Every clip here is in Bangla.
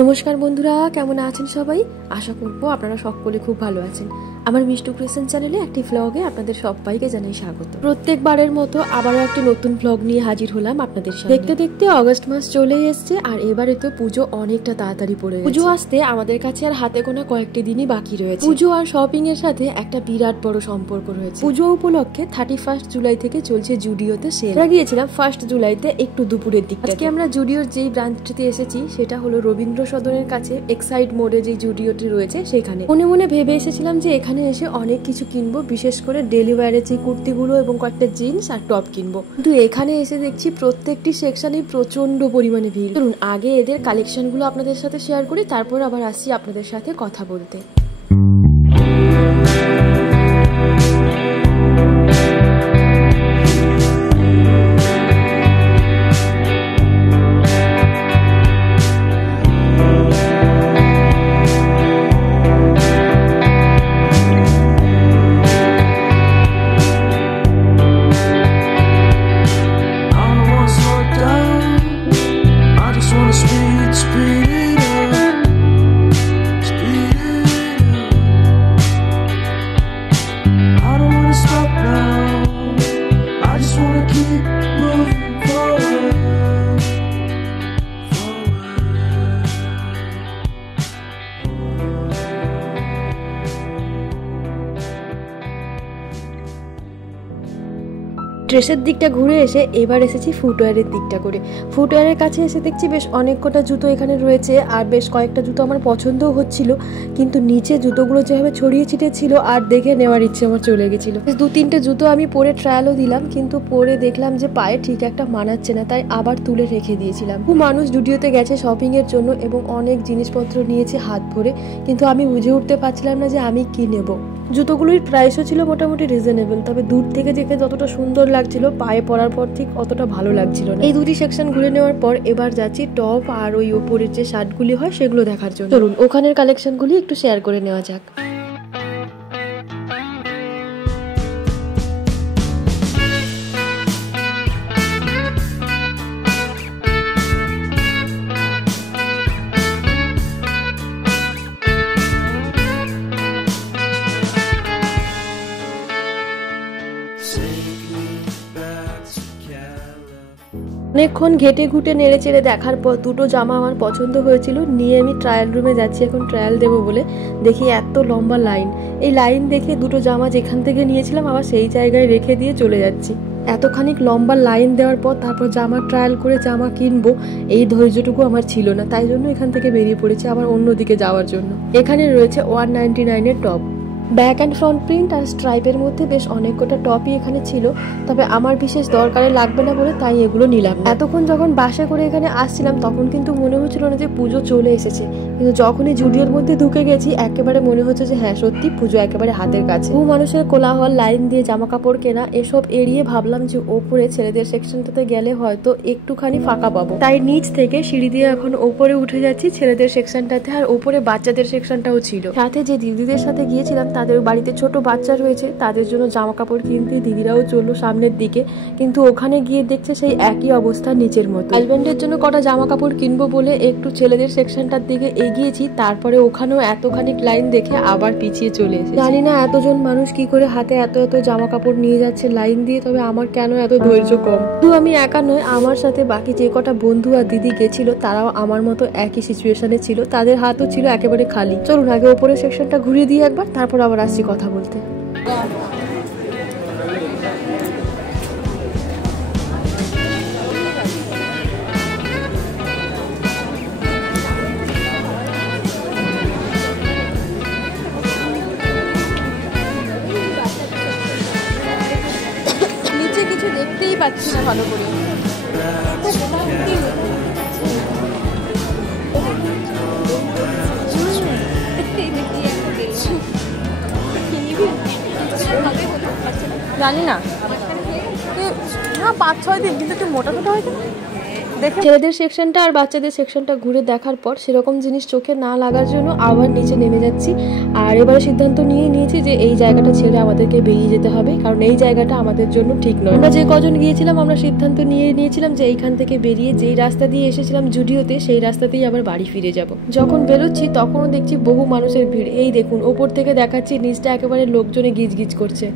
নমস্কার বন্ধুরা, কেমন আছেন সবাই? আশা করব আপনারা সকলে খুব ভালো আছেন। আমার মিষ্টু ক্রিয়েশন চ্যানেলে একটি ভ্লগে আপনাদের সবাইকে জানাই স্বাগত। প্রত্যেকবারের মতো আবারও একটি নতুন ভ্লগ নিয়ে হাজির হলাম আপনাদের সামনে। দেখতে দেখতে অগস্ট মাস চলেই এসছে, আর এবারে তো পুজো অনেকটা তাড়াতাড়ি পড়ে গেছে। পুজো আসতে আমাদের কাছে আর হাতে গোনা কয়েকটি দিনই বাকি রয়েছে। পুজো আর শপিং এর সাথে একটা বিরাট বড় সম্পর্ক রয়েছে। পুজো উপলক্ষে 31 জুলাই থেকে চলছে জুডিওতে সেল। আমরা গিয়েছিলাম 1 জুলাইতে একটু দুপুরের দিকে। আজকে আমরা জুডিওর যেই ব্রাঞ্চটিতে এসেছি সেটা হলো রবীন্দ্র সদনের কাছে এক্সাইড মোড়ে যে জুডিওটি রয়েছে সেখানে। মনে মনে ভেবে এসেছিলাম যে এখানে এসে অনেক কিছু কিনবো, বিশেষ করে ডেলি ওয়্যারের যে কুর্তিগুলো এবং কয়েকটা জিন্স আর টপ কিনবো। কিন্তু এখানে এসে দেখছি প্রত্যেকটি সেকশনে প্রচন্ড পরিমাণে ভিড়। ধরুন আগে এদের কালেকশন গুলো আপনাদের সাথে শেয়ার করি, তারপর আবার আসি আপনাদের সাথে কথা বলতে। ড্রেসের দিকটা ঘুরে এসে এবার এসেছি ফুটওয়্যারের দিকটা করে। ফুটওয়্যারের কাছে এসে দেখছি বেশ অনেক কটা জুতো এখানে রয়েছে, আর বেশ কয়েকটা জুতো আমার পছন্দও হচ্ছিল, কিন্তু নিচে জুতোগুলো যেভাবে ছড়িয়ে ছিটিয়ে ছিল আর দেখে নেওয়ার ইচ্ছে আমার চলে গেছিল। 2-3টে জুতো আমি পরে ট্রায়ালও দিলাম, কিন্তু পরে দেখলাম যে পায়ে ঠিক একটা মানাচ্ছে না, তাই আবার তুলে রেখে দিয়েছিলাম। খুব মানুষ জুডিওতে গেছে শপিং এর জন্য এবং অনেক জিনিসপত্র নিয়েছে হাত ভরে, কিন্তু আমি বুঝে উঠতে পারছিলাম না যে আমি কি নেব। জুতোগুলোর প্রাইসও ছিল মোটামুটি রিজনেবল, তবে দূর থেকে দেখে যতটা সুন্দর লাগছিল পায়ে পরার পর ঠিক অতটা ভালো লাগছিল না। এই দুটি সেকশন ঘুরে নেওয়ার পর এবার যাচ্ছি টপ আর ওই ওপরের যে শার্টগুলি হয় সেগুলো দেখার জন্য। চলুন ওখানের কালেকশনগুলি একটু শেয়ার করে নেওয়া যাক। অনেকক্ষণ ঘেটে ঘুটে নেড়ে চেড়ে দেখার পর দুটো জামা আমার পছন্দ হয়েছিল, নিয়ে আমি ট্রায়াল রুমে যাচ্ছি এখন ট্রায়াল দেবো বলে। দেখি এত লম্বা লাইন, এই লাইন দেখে দুটো জামা যেখান থেকে নিয়েছিলাম আবার সেই জায়গায় রেখে দিয়ে চলে যাচ্ছি। এতখানিক লম্বা লাইন দেওয়ার পর তারপর জামা ট্রায়াল করে জামা কিনবো, এই ধৈর্যটুকু আমার ছিল না, তাই জন্য এখান থেকে বেরিয়ে পড়েছি আবার অন্যদিকে যাওয়ার জন্য। এখানে রয়েছে 199-এর top. Back and front print আর স্ট্রাইপের মধ্যে বেশ অনেক কটা টপই এখানে ছিল, তবে আমার বিশেষ দরকারে লাগবে না বলে তাই এগুলো নিলাম। এতক্ষণ যখন বাসে করে এখানে আসছিলাম তখন কিন্তু মনে হচ্ছিল না যে পুজো চলে এসেছে, কিন্তু যখনই জুডিওর মধ্যে ঢুকে গেছি একেবারে মনে হচ্ছে যে হ্যাঁ সত্যি পুজো একেবারে হাতের কাছে। বহু মানুষের কোলাহল, লাইন দিয়ে জামা কাপড় কেনা, এসব এড়িয়ে ভাবলাম যে ওপরে ছেলেদের সেকশনটাতে গেলে হয়তো একটুখানি ফাঁকা পাবো, তাই নিচ থেকে সিঁড়ি দিয়ে এখন ওপরে উঠে যাচ্ছি ছেলেদের সেকশনটাতে। আর ওপরে বাচ্চাদের সেকশনটাও ছিল। সাথে যে দিদিদের সাথে গিয়েছিলাম তাদের বাড়িতে ছোট বাচ্চা রয়েছে, তাদের জন্য জামা কাপড় কিনতে দিদিরাও চললো সামনের দিকে, কিন্তু ওখানে গিয়ে দেখছে সেই একই অবস্থা নিচের মতো। হাজব্যান্ডের জন্য কটা জামা কাপড় কিনবো বলে একটু ছেলেদের সেকশনটার দিকে এগিয়েছি, তারপরে ওখানেও এতখানিক লাইন দেখে আবার পিছিয়ে চলে এসেছি। জানি না এতজন মানুষ কি করে হাতে এত এত জামা কাপড় নিয়ে যাচ্ছে লাইন দিয়ে, তবে আমার কেন এত ধৈর্য কম। শুধু আমি একা নয়, আমার সাথে বাকি যে কটা বন্ধু আর দিদি গেছিল তারাও আমার মতো একই সিচুয়েশনে ছিল, তাদের হাতও ছিল একেবারে খালি। চলুন আগে ওপরের সেকশনটা ঘুরিয়ে দিয়ে একবার, তারপর আবার আসছি কথা বলতে। নিচে কিছু দেখতেই পাচ্ছি না ভালো করে। জানি না 5-6 দিন, কিন্তু একটু মোটা মোটা হয়। দেখে ছেলেদের সেকশনটা আর বাচ্চাদের সেকশনটা ঘুরে দেখার পর সেরকম জিনিস চোখে না লাগার জন্য আবার নিচে নেমে যাচ্ছি। আর এবারে সিদ্ধান্ত নিয়েছি যে এই জায়গাটা ছেড়ে আমাদেরকে বেরিয়ে যেতে হবে, কারণ এই জায়গাটা আমাদের জন্য ঠিক নয়। আমরা যে কজন গিয়েছিলাম আমরা সিদ্ধান্ত নিয়েছিলাম যে এইখান থেকে বেরিয়ে যেই রাস্তা দিয়ে এসেছিলাম জুডিওতে সেই রাস্তাতেই আবার বাড়ি ফিরে যাব। যখন বেরোচ্ছি তখনও দেখছি বহু মানুষের ভিড়। এই দেখুন ওপর থেকে দেখাচ্ছি নিচটা একেবারে লোকজনে গিজগিজ করছে।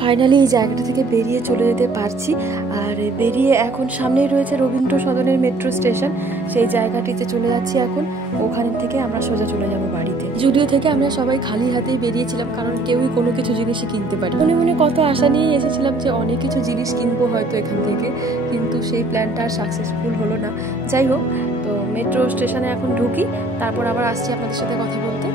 ফাইনালি এই জায়গাটা থেকে বেরিয়ে চলে যেতে পারছি। আর বেরিয়ে এখন সামনেই রয়েছে রবীন্দ্র সদনের মেট্রো স্টেশন, সেই জায়গাটিতে চলে যাচ্ছি এখন। ওখান থেকে আমরা সোজা চলে যাব বাড়িতে। জুডিও থেকে আমরা সবাই খালি হাতেই বেরিয়েছিলাম, কারণ কেউই কোনো কিছু জিনিসই কিনতে পারি। মনে মনে কত আশা নিয়ে এসেছিলাম যে অনেক কিছু জিনিস কিনবো হয়তো এখান থেকে, কিন্তু সেই প্ল্যানটা আর সাকসেসফুল হলো না। যাই হোক, তো মেট্রো স্টেশনে এখন ঢুকি, তারপর আবার আসছি আপনাদের সাথে কথা বলতে।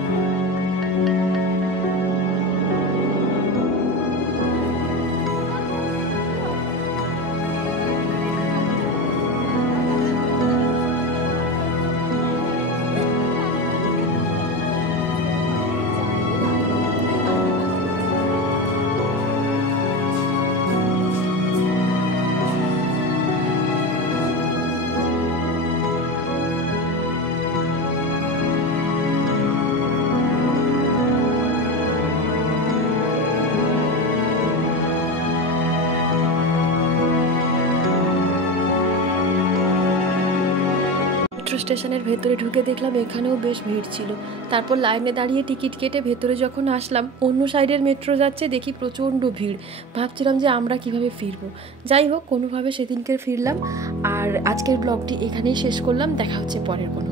মেট্রো স্টেশনের ভেতরে ঢুকে দেখলাম এখানেও বেশ ভিড় ছিল। তারপর লাইনে দাঁড়িয়ে টিকিট কেটে ভেতরে যখন আসলাম, অন্য সাইডের মেট্রো যাচ্ছে, দেখি প্রচণ্ড ভিড়। ভাবছিলাম যে আমরা কিভাবে ফিরবো। যাই হোক, কোনোভাবে সেদিনকে ফিরলাম। আর আজকের ব্লগটি এখানেই শেষ করলাম। দেখা হচ্ছে পরের কোনো